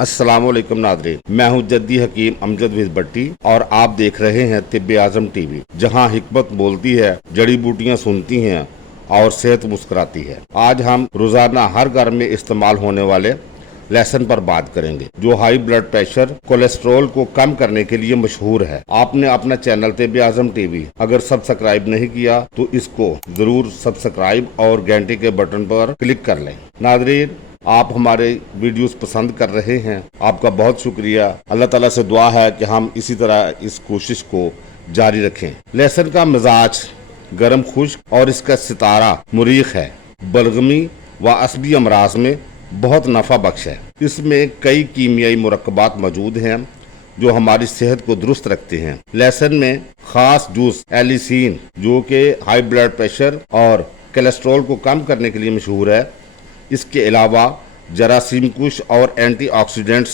अस्सलाम वालेकुम नाज़रीन, मैं हूं जद्दी हकीम अमजद विज़ और आप देख रहे हैं तिब्बे आज़म टीवी, जहां हिकमत बोलती है, जड़ी बूटियां सुनती हैं और सेहत मुस्कुराती है। आज हम रोजाना हर घर में इस्तेमाल होने वाले लहसुन पर बात करेंगे, जो हाई ब्लड प्रेशर, कोलेस्ट्रॉल को कम करने के लिए मशहूर है। आपने अपना चैनल तिब्बे आज़म टीवी अगर सब्सक्राइब नहीं किया तो इसको जरूर सब्सक्राइब और घंटे के बटन पर क्लिक कर लें। नाज़रीन, आप हमारे वीडियोस पसंद कर रहे हैं, आपका बहुत शुक्रिया। अल्लाह ताला से दुआ है कि हम इसी तरह इस कोशिश को जारी रखें। लहसुन का मिजाज गर्म खुश्क और इसका सितारा मुरीख है, बलगमी व असबी अमराज में बहुत नफा बख्श है। इसमें कई कीमियाई मुरक्कबात मौजूद हैं जो हमारी सेहत को दुरुस्त रखते हैं। लहसुन में खास जूस एलिसीन, जो कि हाई ब्लड प्रेशर और कोलेस्ट्रॉल को कम करने के लिए मशहूर है। इसके अलावा जरासीम कुश और एंटीऑक्सीडेंट्स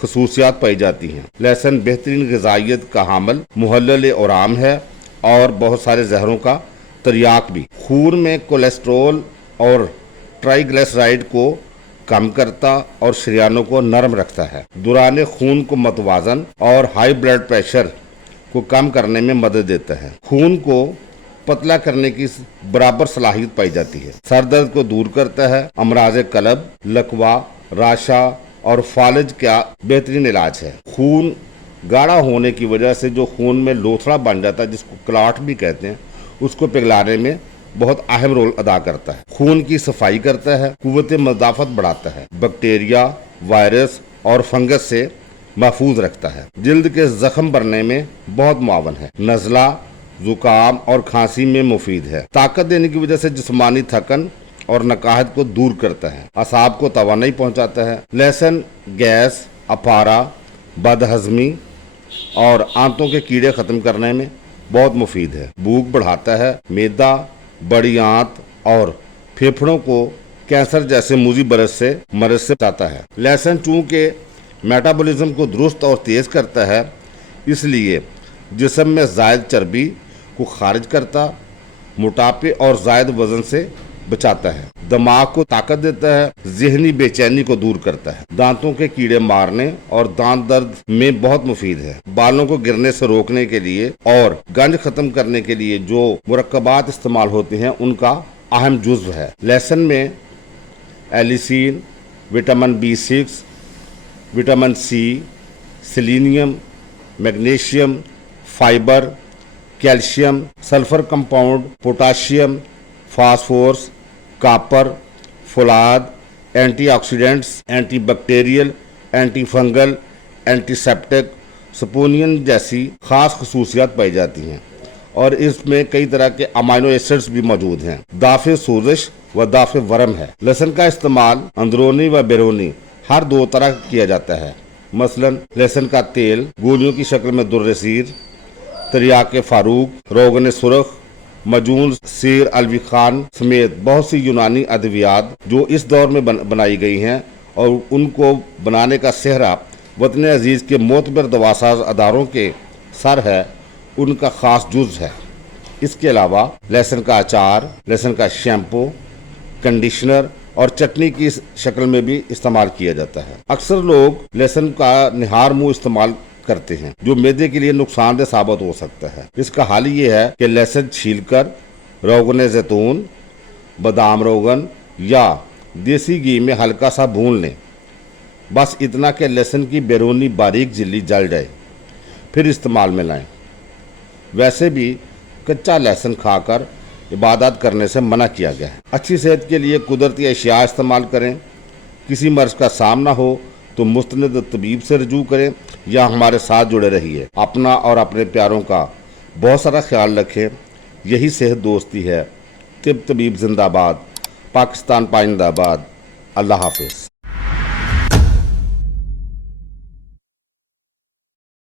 खसूसियात पाई जाती हैं। लहसुन बेहतरीन ग़िज़ाइयत का हामिल, मुहल्लिल औराम है और बहुत सारे जहरों का तरियाक भी। खून में कोलेस्ट्रॉल और ट्राइग्लिसराइड को कम करता और शरीयानों को नरम रखता है। दौरान खून को मतवाजन और हाई ब्लड प्रेशर को कम करने में मदद देता है। खून को पतला करने की बराबर सलाहियत पाई जाती है। सर दर्द को दूर करता है। अमराज कलब, लकवा, राशा और फालज का बेहतरीन इलाज है। खून गाढ़ा होने की वजह से जो खून में लोथड़ा बन जाता है, जिसको क्लॉट भी कहते हैं, उसको पिघलाने में बहुत अहम रोल अदा करता है। खून की सफाई करता है, कुव्वत मदाफत बढ़ाता है, बैक्टीरिया, वायरस और फंगस से महफूज रखता है। जिल्द के जख्म भरने में बहुत मुआवन है। नज़ला, जुकाम और खांसी में मुफीद है। ताकत देने की वजह से जिस्मानी थकन और नकाहत को दूर करता है। असाब को तवानाई पहुंचाता है। लहसुन गैस, अफारा, बदहजमी और आंतों के कीड़े खत्म करने में बहुत मुफीद है। भूख बढ़ाता है। मैदा, बड़ी आंत और फेफड़ों को कैंसर जैसे मूजी मरज से बचाता है। लहसुन चूंकि मेटाबॉलिज्म को दुरुस्त और तेज करता है, इसलिए जिस्म में जायद चर्बी को खारिज करता, मोटापे और जायद वजन से बचाता है। दिमाग को ताकत देता है। ज़हनी बेचैनी को दूर करता है। दांतों के कीड़े मारने और दांत दर्द में बहुत मुफीद है। बालों को गिरने से रोकने के लिए और गंज खत्म करने के लिए जो मुरक्कबात इस्तेमाल होते हैं, उनका अहम जुज़्व है। लहसुन में allicin, vitamin B6, vitamin C, selenium, magnesium, fibre, calcium, sulphur compound, potassium, phosphorus, copper, फुलाद, antioxidants, antibacterial, antifungal, antiseptic, saponin जैसी खास खसूसियात पाई जाती हैं और इसमें कई तरह के अमाइनो एसिड्स भी मौजूद हैं। दाफे सोजिश व दाफे वरम है। लहसुन का इस्तेमाल अंदरूनी व बैरूनी हर दो तरह किया जाता है। मसलन लहसुन का तेल गोलियों की शक्ल में दुर्रसीर, तरियाके फारूक, रोगन सुरख, मजून सीर अलवी खान समेत बहुत सी यूनानी अद्वियात जो इस दौर में बनाई गई हैं और उनको बनाने का सेहरा वतन अजीज के मोतबर दवासाज अदारों के सर है, उनका खास जुज़ है। इसके अलावा लहसुन का अचार, लहसुन का शैम्पू, कंडीशनर और चटनी की शक्ल में भी इस्तेमाल किया जाता है। अक्सर लोग लहसुन का निहार मुंह इस्तेमाल करते हैं, जो मैदे के लिए नुकसानदेह साबित हो सकता है। इसका हल ये है कि लहसुन छीलकर रोगन जैतून, बादाम रोगन या देसी घी में हल्का सा भून लें। बस इतना कि लहसुन की बैरूनी बारीक झिल्ली जल जाए, फिर इस्तेमाल में लाएं। वैसे भी कच्चा लहसुन खाकर इबादत करने से मना किया गया है। अच्छी सेहत के लिए कुदरती अशिया इस्तेमाल करें। किसी मर्ज का सामना हो तो मुस्तनद तबीब से रजू करें या हमारे साथ जुड़े रहिए। अपना और अपने प्यारों का बहुत सारा ख्याल रखें। यही सेहत दोस्ती है। तिब तबीब जिंदाबाद, पाकिस्तान पाइंदाबाद। अल्लाह हाफिज़।